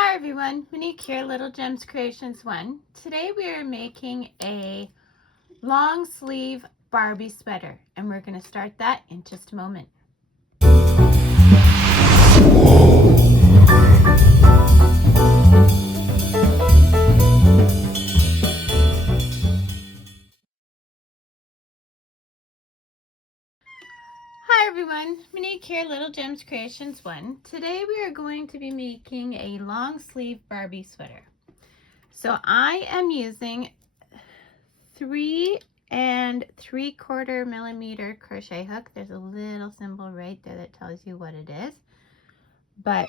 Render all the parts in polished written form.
Hi everyone, Monique here, Little Gems Creations 1. Today we are making a long sleeve Barbie sweater and we're going to start that in just a moment. Hi everyone, Monique here, Little Gems Creations 1. Today we are going to be making a long sleeve Barbie sweater. So I am using 3 3/4 millimeter crochet hook. There's a little symbol right there that tells you what it is, but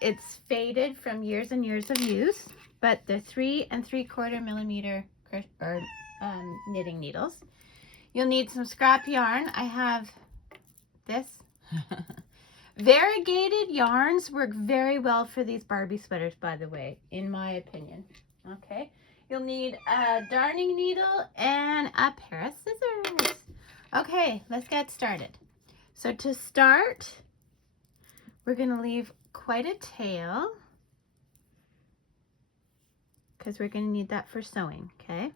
it's faded from years and years of use. But the 3 3/4 millimeter knitting needles. You'll need some scrap yarn. I have this. Variegated yarns work very well for these Barbie sweaters, by the way, in my opinion. Okay, you'll need a darning needle and a pair of scissors. Okay, let's get started. So to start, we're going to leave quite a tail because we're going to need that for sewing, okay?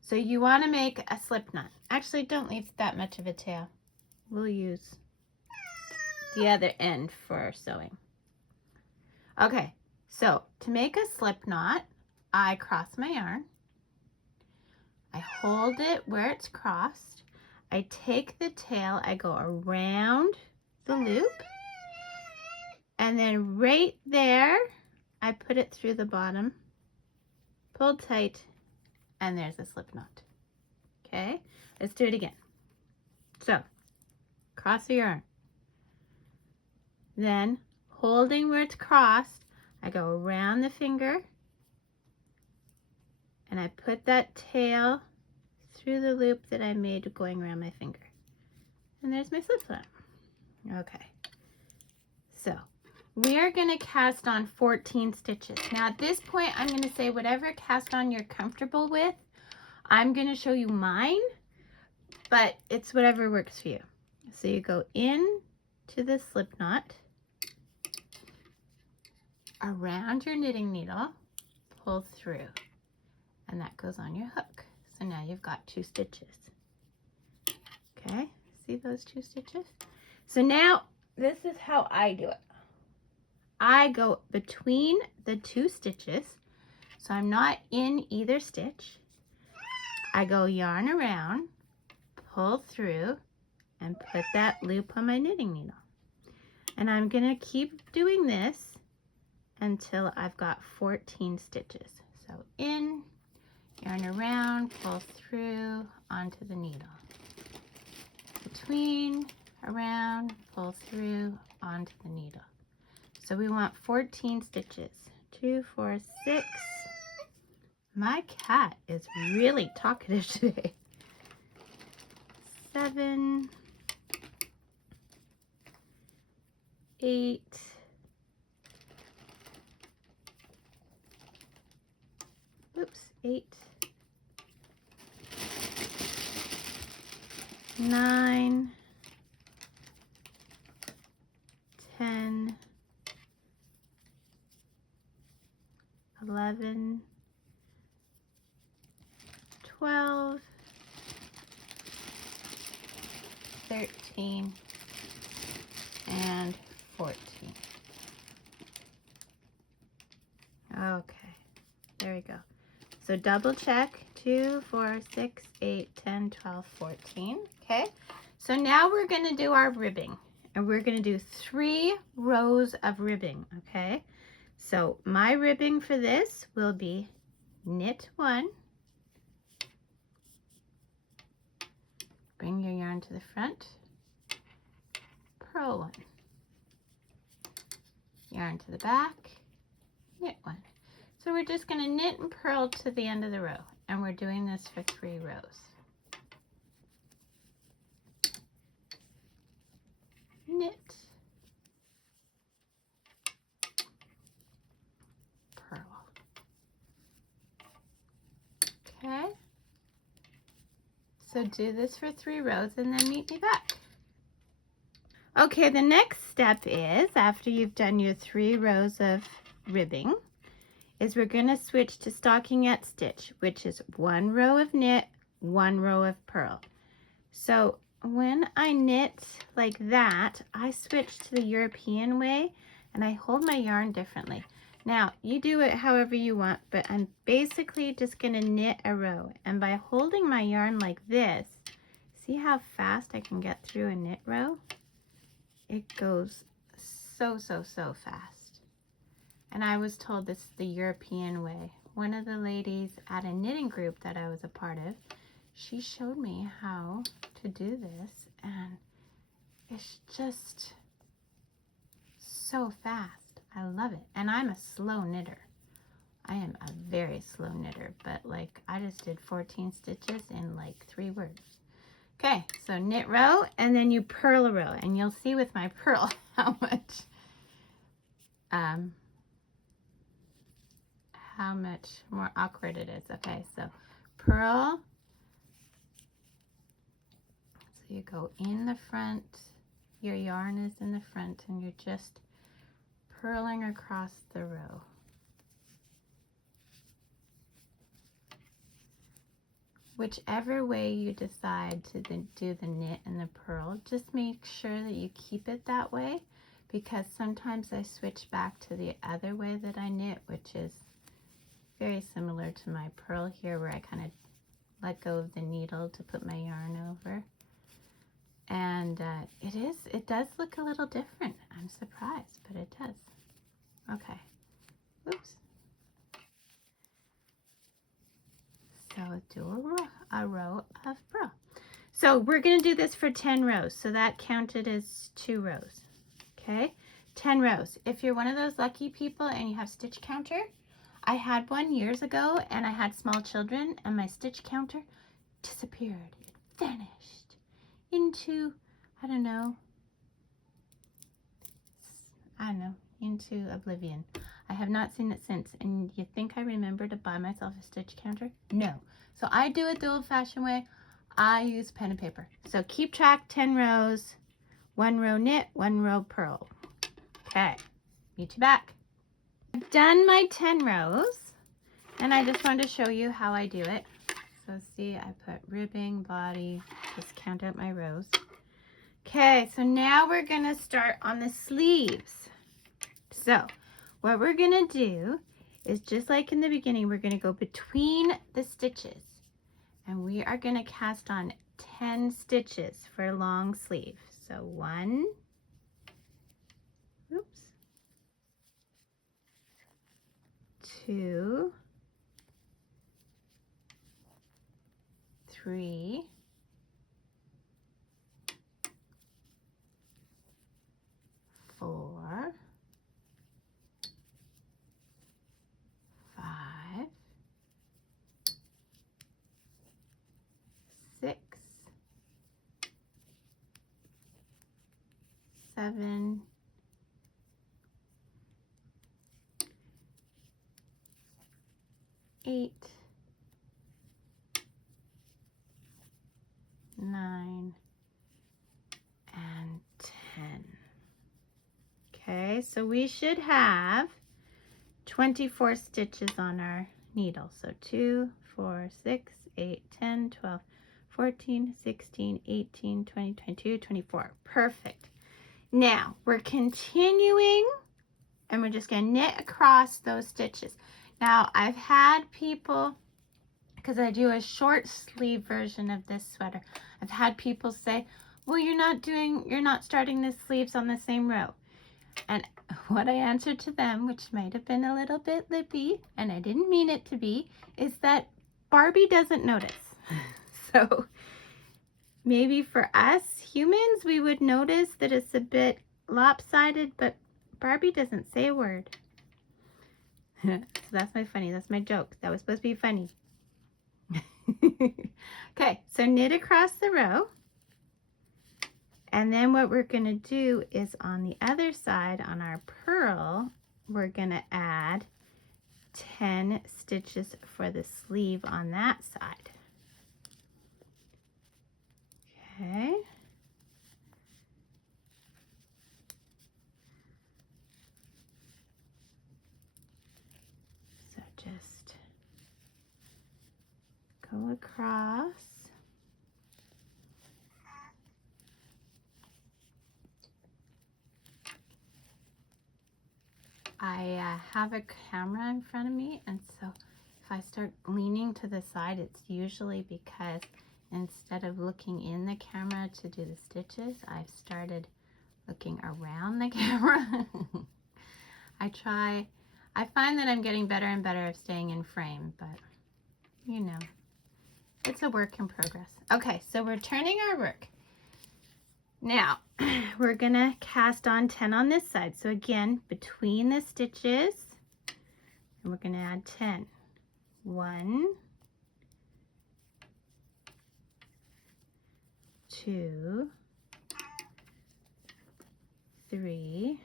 So you want to make a slip knot. Actually, don't leave that much of a tail. We'll use the other end for sewing. Okay, so to make a slip knot, I cross my yarn. I hold it where it's crossed. I take the tail, I go around the loop, and then right there, I put it through the bottom, pull tight, and there's a slip knot. Okay, let's do it again. So, cross the yarn. Then, holding where it's crossed, I go around the finger, and I put that tail through the loop that I made going around my finger. And there's my slip knot. Okay, so we are going to cast on 14 stitches. Now at this point, I'm going to say whatever cast on you're comfortable with. I'm going to show you mine, but it's whatever works for you. So you go in to the slip knot, around your knitting needle, pull through, and that goes on your hook. So now you've got 2 stitches. Okay, see those 2 stitches? So now this is how I do it. I go between the 2 stitches, so I'm not in either stitch. I go yarn around, pull through, and put that loop on my knitting needle. And I'm going to keep doing this until I've got 14 stitches. So in, yarn around, pull through, onto the needle. Between, around, pull through, onto the needle. So we want 14 stitches. 2, 4, 6. My cat is really talkative today. 7, 8, 8, 9, 10, 11, 12, 13, and 14. Okay, there we go. So double check, 2, 4, 6, 8, 10, 12, 14. Okay, so now we're going to do our ribbing, and we're going to do 3 rows of ribbing. Okay, so my ribbing for this will be knit 1, bring your yarn to the front, purl 1, yarn to the back, knit 1. So we're just going to knit and purl to the end of the row, and we're doing this for 3 rows. Knit, purl. Okay, so do this for 3 rows and then meet me back. Okay, the next step is, after you've done your 3 rows of ribbing, is we're going to switch to stockinette stitch, which is 1 row of knit, 1 row of purl. So when I knit like that, I switch to the European way and I hold my yarn differently. Now, you do it however you want, but I'm basically just going to knit a row. And by holding my yarn like this, see how fast I can get through a knit row? It goes so fast. And I was told this is the European way. One of the ladies at a knitting group that I was a part of, she showed me how to do this, and it's just so fast. I love it. And I'm a slow knitter. I am a very slow knitter, but like I just did 14 stitches in like 3 words. Okay, so knit row, and then you purl a row, and you'll see with my purl how much more awkward it is. Okay, so purl. So you go in the front, your yarn is in the front, and you're just purling across the row. Whichever way you decide to do the knit and the purl, just make sure that you keep it that way, because sometimes I switch back to the other way that I knit, which is very similar to my purl here, where I kind of let go of the needle to put my yarn over. And it does look a little different. I'm surprised, but it does. Okay. Oops. So do a row of purl. So we're going to do this for 10 rows. So that counted as 2 rows. Okay, 10 rows. If you're one of those lucky people and you have stitch counter, I had one years ago and I had small children and my stitch counter disappeared. It vanished into, I don't know, into oblivion. I have not seen it since. And you think I remember to buy myself a stitch counter? No. So I do it the old-fashioned way. I use pen and paper. So keep track, 10 rows, 1 row knit, 1 row purl. Okay, meet you back. I've done my 10 rows, and I just wanted to show you how I do it. So see, I put ribbing, body, just count out my rows. Okay, so now we're gonna start on the sleeves. So what we're gonna do is, just like in the beginning, we're gonna go between the stitches, and we are gonna cast on 10 stitches for a long sleeve. So 1, oops, 2, 3, 4, 5, 6, 7, 8, 9, and 10. Okay, so we should have 24 stitches on our needle. So 2, 4, 6, 8, 10, 12, 14, 16, 18, 20, 22, 24. Perfect. Now we're continuing, and we're just going to knit across those stitches. Now I've had people, because I do a short sleeve version of this sweater, I've had people say, well, you're not starting the sleeves on the same row. And what I answered to them, which might have been a little bit lippy, and I didn't mean it to be, is that Barbie doesn't notice. So maybe for us humans, we would notice that it's a bit lopsided, but Barbie doesn't say a word. So that's my joke. That was supposed to be funny. Okay, so knit across the row. And then what we're going to do is, on the other side, on our purl, we're going to add 10 stitches for the sleeve on that side. Okay. across. I have a camera in front of me, and so if I start leaning to the side, it's usually because instead of looking in the camera to do the stitches, I've started looking around the camera. I find that I'm getting better and better at staying in frame, but you know, it's a work in progress. Okay, so we're turning our work. Now, we're gonna cast on 10 on this side. So again, between the stitches, and we're gonna add 10. 1, 2, 3,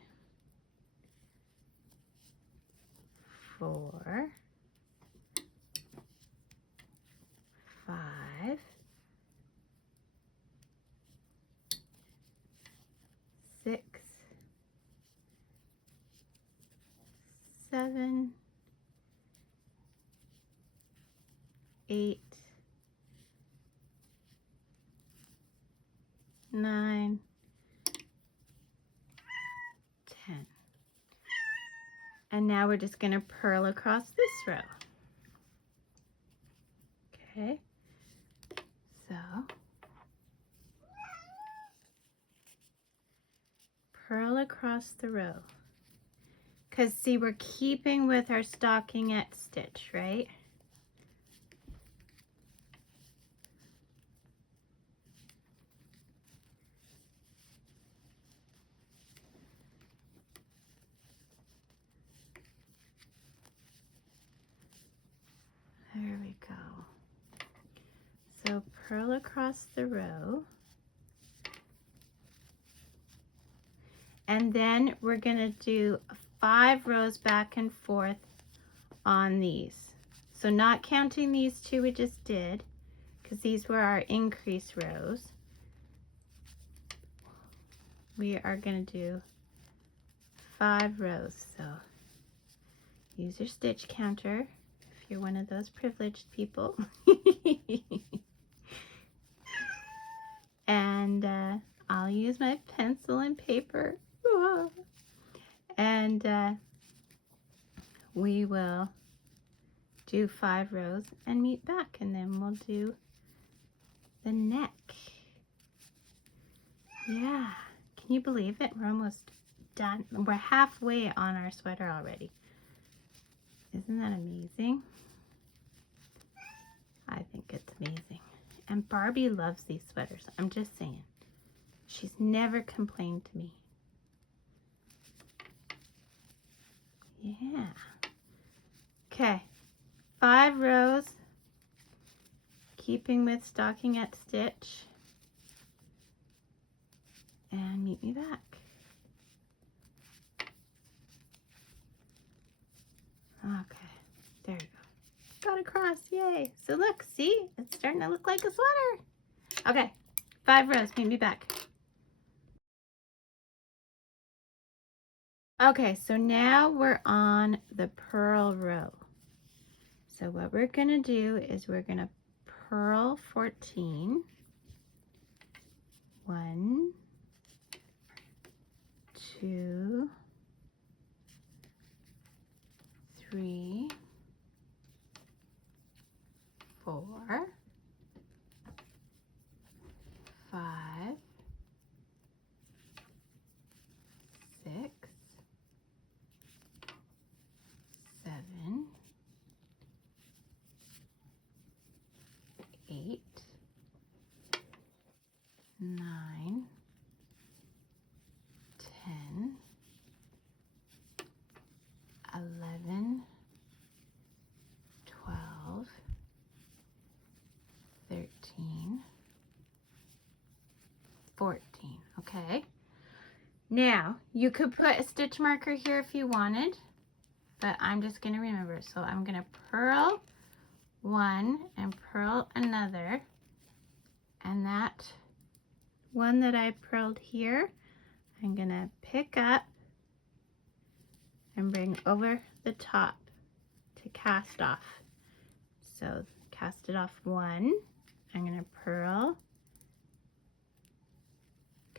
4, 5, 6, 7, 8, 9, 10. And now we're just going to purl across this row. Okay, so purl across the row. Because see, we're keeping with our stockinette stitch, right? There we go. So purl across the row. And then we're going to do 5 rows back and forth on these. So not counting these 2 we just did, because these were our increase rows. We are going to do 5 rows. So use your stitch counter if you're one of those privileged people. And I'll use my pencil and paper. And we will do 5 rows and meet back, and then we'll do the neck. Yeah, can you believe it? We're almost done. We're halfway on our sweater already. Isn't that amazing? I think it's amazing. And Barbie loves these sweaters. I'm just saying. She's never complained to me. Yeah. Okay. 5 rows, keeping with stockinette stitch. And meet me back. Okay, there you go. Got across, yay. So look, see, it's starting to look like a sweater. Okay, 5 rows, meet me back. Okay, so now we're on the purl row. So what we're gonna do is we're gonna purl 14. 1, 2, 3, 4, 5, 6, 7, 8, 9, 10, 11, 12, 13, 14. Okay. Now, you could put a stitch marker here if you wanted, but I'm just going to remember. So I'm going to purl 1 and purl another, and that one that I purled here, I'm going to pick up and bring over the top to cast off. So cast it off 1. I'm going to purl,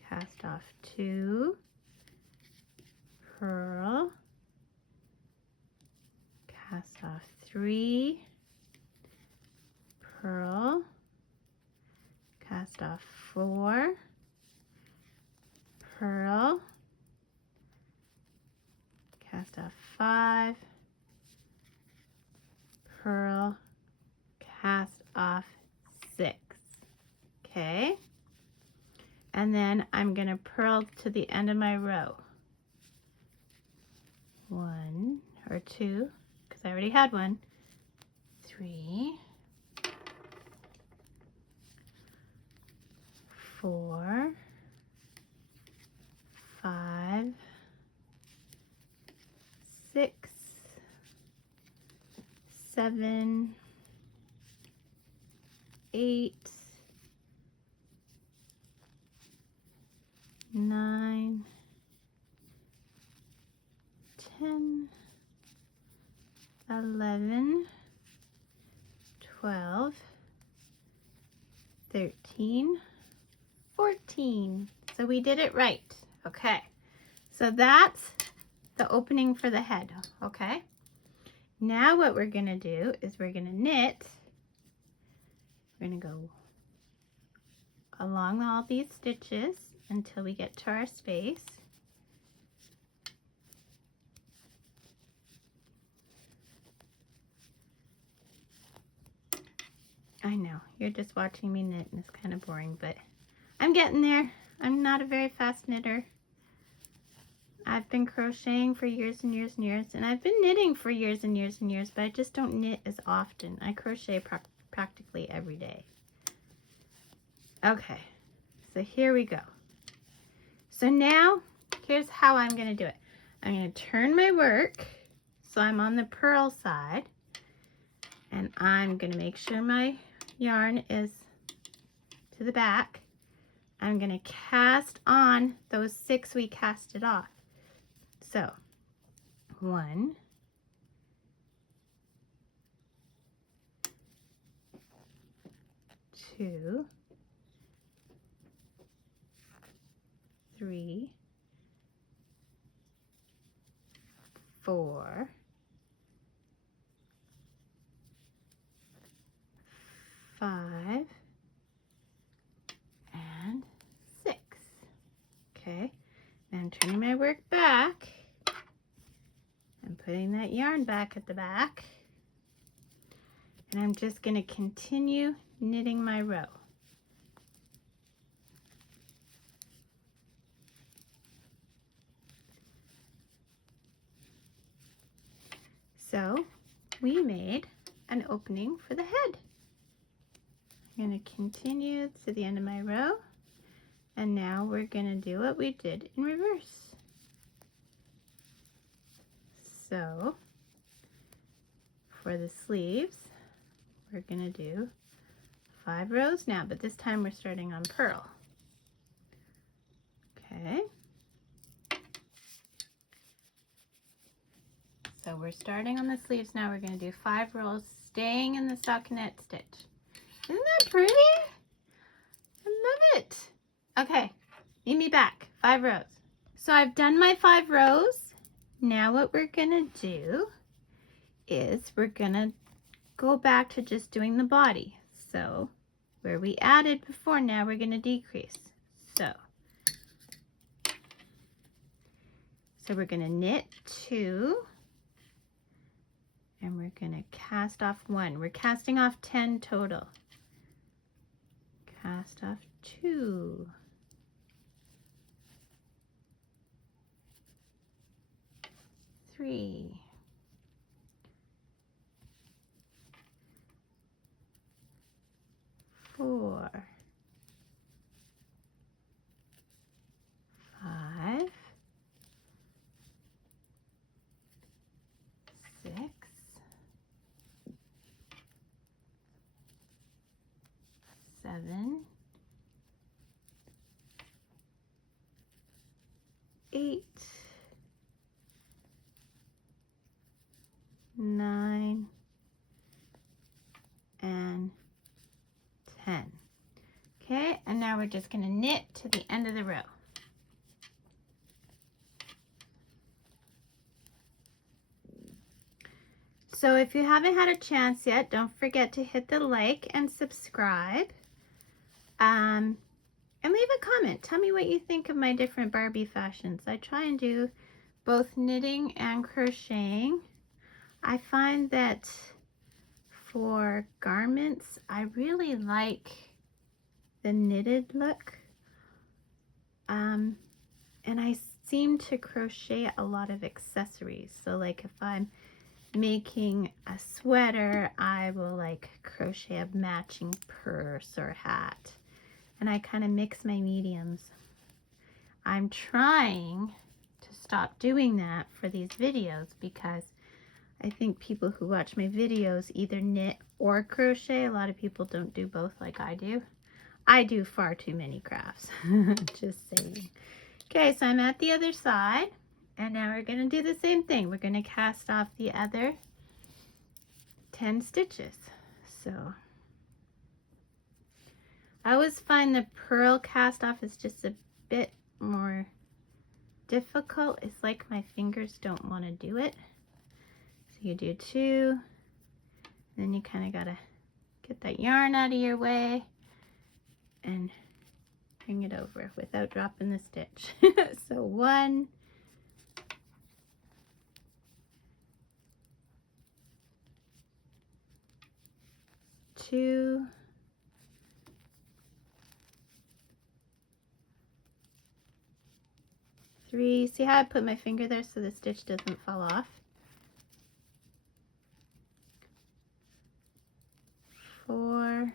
cast off 2, purl, cast off 3, purl, cast off 4, purl, cast off 5, purl, cast off 6. Okay, and then I'm going to purl to the end of my row. 1 or 2, because I already had 1, 3, 4, 5, 6, 7, 8, 9, 10, 11, 12, 13, 14. So we did it right. Okay. So that's the opening for the head. Okay. Now what we're going to do is we're going to knit. We're going to go along all these stitches until we get to our space. I know, you're just watching me knit and it's kind of boring, but I'm getting there. I'm not a very fast knitter. I've been crocheting for years and years and years, and I've been knitting for years and years and years, but I just don't knit as often. I crochet practically every day. Okay, so here we go. So now, here's how I'm going to do it. I'm going to turn my work so I'm on the purl side, and I'm going to make sure my yarn is to the back. I'm going to cast on those 6 we casted off. So 1, 2, 3, 4, 5, and 6. Okay, now I'm turning my work back. I'm putting that yarn back at the back, and I'm just going to continue knitting my row. So we made an opening for the head. I'm going to continue to the end of my row, and now we're going to do what we did in reverse. So for the sleeves, we're going to do 5 rows now, but this time we're starting on purl. Okay. So we're starting on the sleeves now. We're going to do 5 rows, staying in the stockinette stitch. Isn't that pretty? I love it. Okay, meet me back. 5 rows. So I've done my 5 rows. Now what we're going to do is we're going to go back to just doing the body. So where we added before, now we're going to decrease. So we're going to knit 2, and we're going to cast off 1. We're casting off 10 total. Cast off 2. 3. 4. 5. 6. 7. 8. 9. And we're just going to knit to the end of the row. So if you haven't had a chance yet, don't forget to hit the like and subscribe. And leave a comment. Tell me what you think of my different Barbie fashions. I try and do both knitting and crocheting. I find that for garments, I really like the knitted look. And I seem to crochet a lot of accessories. So like if I'm making a sweater, I will like crochet a matching purse or hat. And I kind of mix my mediums. I'm trying to stop doing that for these videos because I think people who watch my videos either knit or crochet. A lot of people don't do both like I do. I do far too many crafts. Just saying. Okay, so I'm at the other side. And now we're going to do the same thing. We're going to cast off the other 10 stitches. So I always find the purl cast off is just a bit more difficult. It's like my fingers don't want to do it. So you do 2, then you kind of got to get that yarn out of your way and bring it over without dropping the stitch. So 1, 2, 3. See how I put my finger there so the stitch doesn't fall off? 4,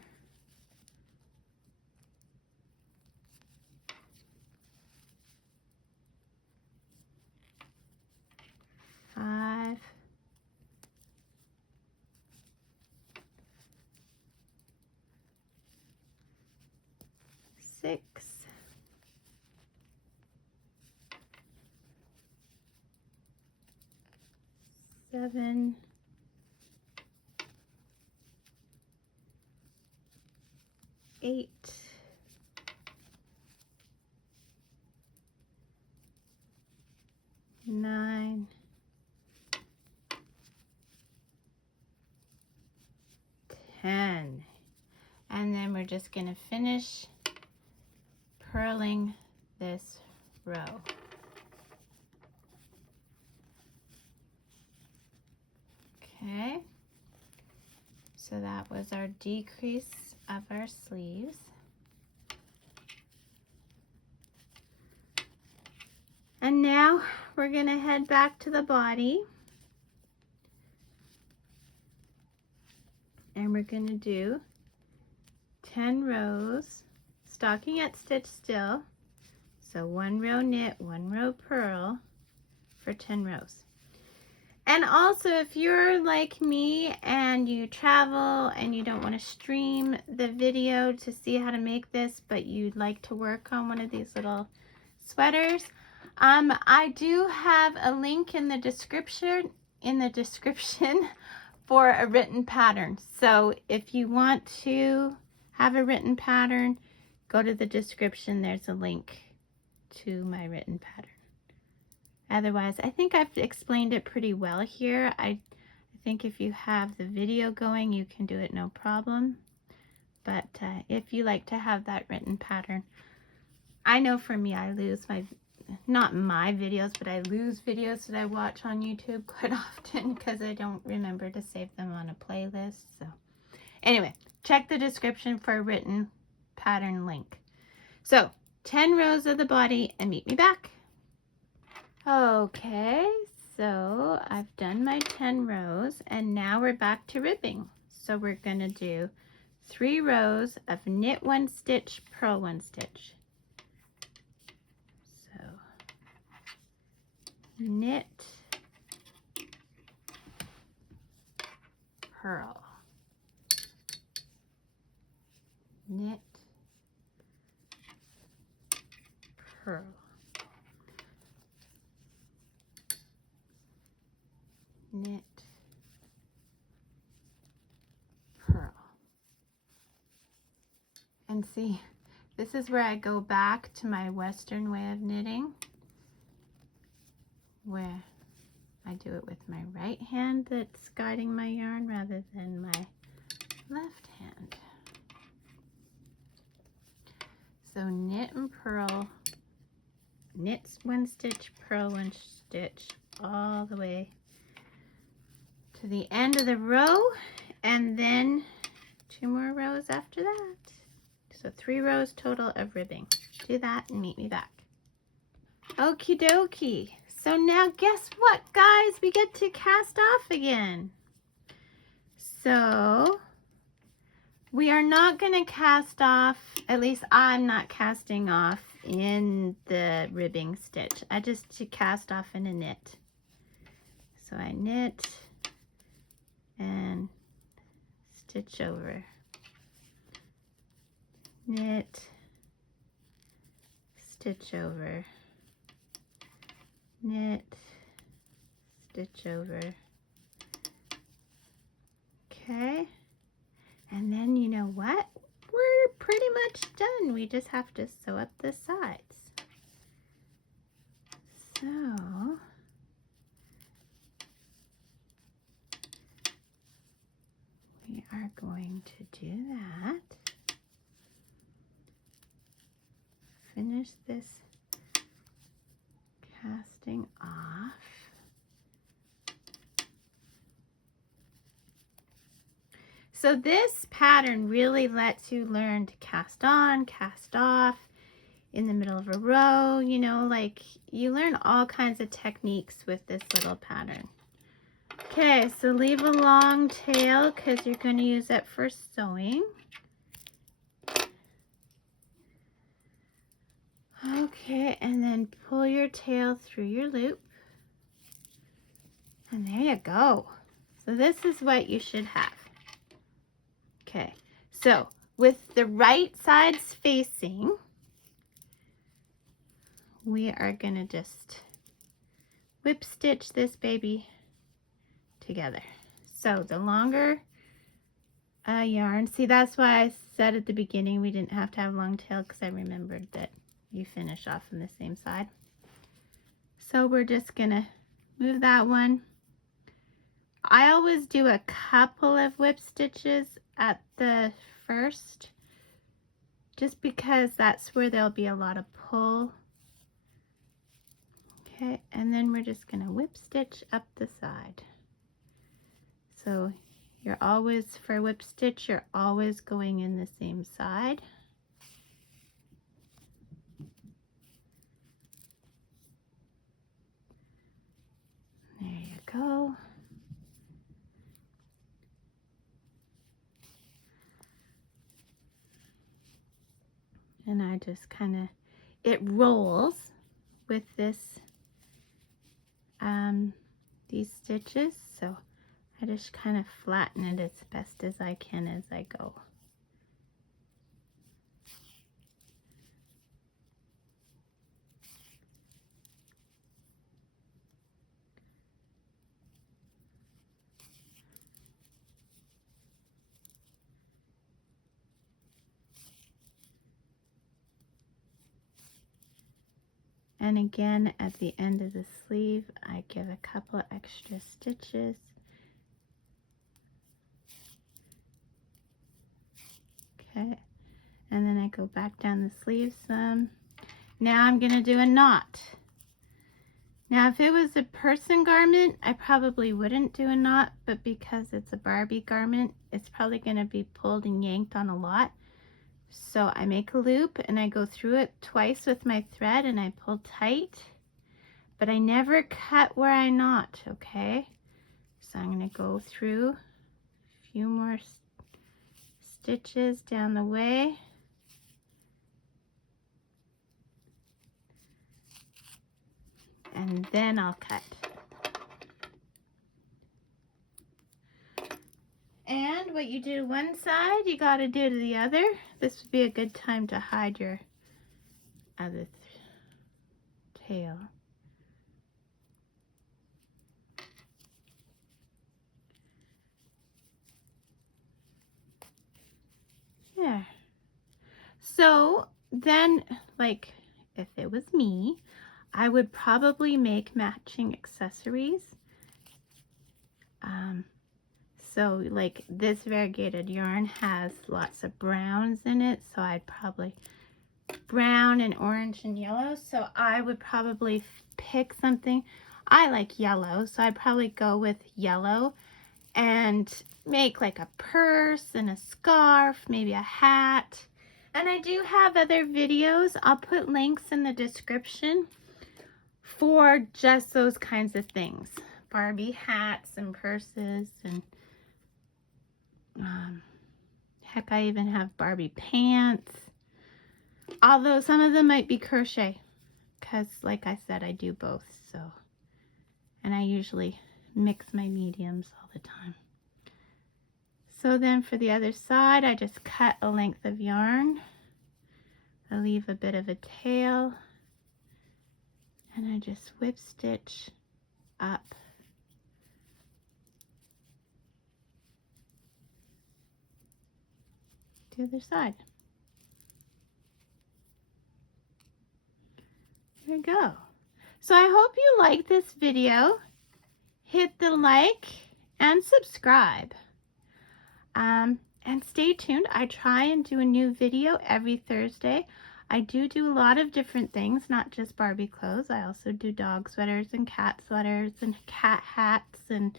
5, 6, 7, 8, 9, 10. And then we're just going to finish purling this row. Okay, so that was our decrease of our sleeves. And now we're going to head back to the body. And we're going to do 10 rows, stockinette stitch still. So 1 row knit, 1 row purl for 10 rows. And also, if you're like me and you travel and you don't want to stream the video to see how to make this, but you'd like to work on one of these little sweaters, I do have a link in the description for a written pattern. So if you want to have a written pattern, go to the description. There's a link to my written pattern. Otherwise, I think I've explained it pretty well here. I think if you have the video going, you can do it no problem. But if you like to have that written pattern, I know for me, I lose not my videos, but I lose videos that I watch on YouTube quite often because I don't remember to save them on a playlist. So anyway, check the description for a written pattern link. So 10 rows of the body and meet me back. Okay, so I've done my 10 rows and now we're back to ribbing. So we're going to do 3 rows of knit 1 stitch, purl 1 stitch. So knit, purl, knit, purl. Knit, purl. And see, This is where I go back to my Western way of knitting, where I do it with my right hand that's guiding my yarn rather than my left hand. So knit and purl, knit one stitch, purl one stitch all the way to the end of the row, and then 2 more rows after that. So 3 rows total of ribbing. Do that and meet me back. Okie dokie. So now guess what, guys? We get to cast off again. So we are not going to cast off, at least I'm not casting off in the ribbing stitch. I just cast off in a knit. So I knit and stitch over. Knit, stitch over, knit, stitch over. Okay, and then you know what? We're pretty much done. We just have to sew up the sides. So we are going to do that. Finish this casting off. So this pattern really lets you learn to cast on, cast off in the middle of a row, you know, like you learn all kinds of techniques with this little pattern. Okay, so leave a long tail because you're going to use it for sewing. Okay, and then pull your tail through your loop. And there you go. So this is what you should have. Okay, so with the right sides facing, we are going to just whip stitch this baby together. So the longer yarn, see that's why I said at the beginning we didn't have to have long tail, because I remembered that you finish off on the same side. So we're just gonna move that one. I always do a couple of whip stitches at the first, just because that's where there'll be a lot of pull. Okay, and then we're just gonna whip stitch up the side. So you're always, for whip stitch, you're always going in the same side. There you go. And I just kind of, it rolls with this, these stitches, so I just kind of flatten it as best as I can as I go. And again, at the end of the sleeve, I give a couple extra stitches. Okay, and then I go back down the sleeve some. Now I'm going to do a knot. Now if it was a person garment, I probably wouldn't do a knot, but because it's a Barbie garment, it's probably going to be pulled and yanked on a lot. So I make a loop and I go through it twice with my thread and I pull tight, but I never cut where I knot, okay? So I'm going to go through a few more stitches down the way. And then I'll cut. And what you do one side, you got to do to the other. This would be a good time to hide your other tail. There. So then, like, if it was me, I would probably make matching accessories. So like this variegated yarn has lots of browns in it, so I'd probably brown and orange and yellow. So I would probably pick something. I like yellow, so I'd probably go with yellow and make like a purse and a scarf, maybe a hat. And I do have other videos. I'll put links in the description for just those kinds of things. Barbie hats and purses and heck, I even have Barbie pants. Although some of them might be crochet because like I said, I do both. So, and I usually mix my mediums all the time. So then for the other side, I just cut a length of yarn. I leave a bit of a tail and I just whip stitch up the other side. There we go. So I hope you like this video. Hit the like and subscribe. And stay tuned. I try and do a new video every Thursday. I do a lot of different things, not just Barbie clothes. I also do dog sweaters and cat sweaters and cat hats and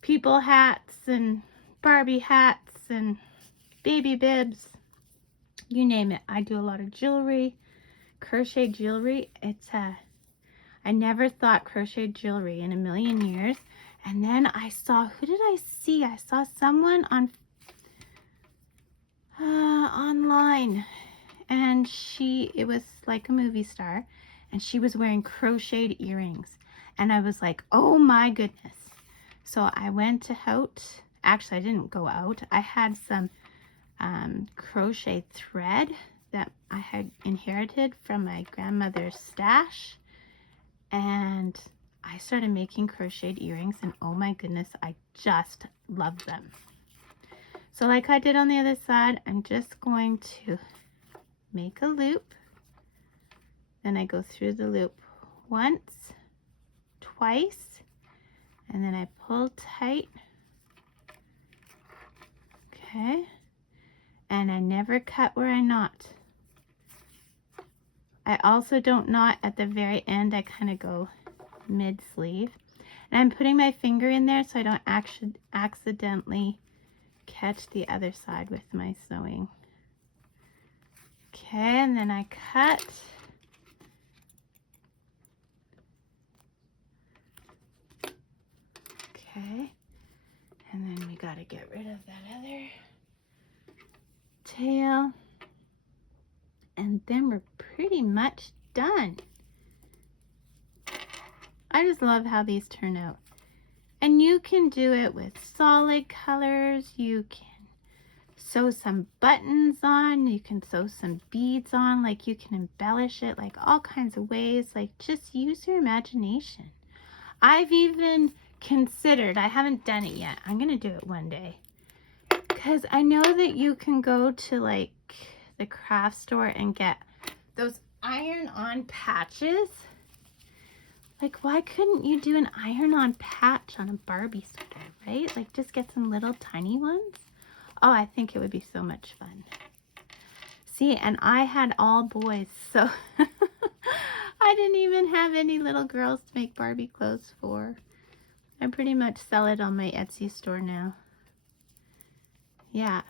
people hats and Barbie hats and baby bibs. You name it. I do a lot of jewelry, crochet jewelry. I never thought crochet jewelry in a million years. And then I saw, who did I see? I saw someone on online, and it was like a movie star, and she was wearing crocheted earrings. And I was like, oh my goodness. So I went out. Actually, I didn't go out. I had some crochet thread that I had inherited from my grandmother's stash. And I started making crocheted earrings, and oh my goodness, I just love them. So like I did on the other side, I'm just going to make a loop. Then I go through the loop once, twice, and then I pull tight. Okay. And I never cut where I knot. I also don't knot at the very end. I kind of go mid-sleeve. And I'm putting my finger in there so I don't accidentally catch the other side with my sewing. Okay, and then I cut. Okay, and then we got to get rid of that other tail. And then we're pretty much done. I just love how these turn out. And you can do it with solid colors. You can sew some buttons on. You can sew some beads on. Like, you can embellish it like all kinds of ways. Like, just use your imagination. I've even considered, I haven't done it yet. I'm going to do it one day. Because I know that you can go to like the craft store and get those iron-on patches. Like, why couldn't you do an iron-on patch on a Barbie sweater, right? Like, just get some little tiny ones. Oh, I think it would be so much fun. See, and I had all boys, so I didn't even have any little girls to make Barbie clothes for. I pretty much sell it on my Etsy store now. Yeah.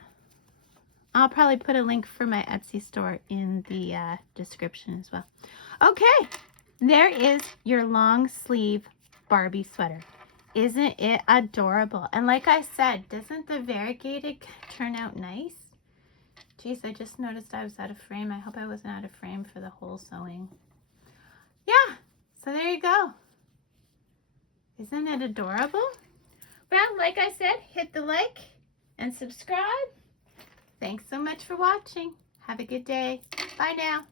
I'll probably put a link for my Etsy store in the description as well. Okay, there is your long sleeve Barbie sweater. Isn't it adorable? And like I said, doesn't the variegated turn out nice? Geez, I just noticed I was out of frame. I hope I wasn't out of frame for the whole sewing. Yeah, so there you go. Isn't it adorable? Well, like I said, hit the like and subscribe. Thanks so much for watching. Have a good day. Bye now.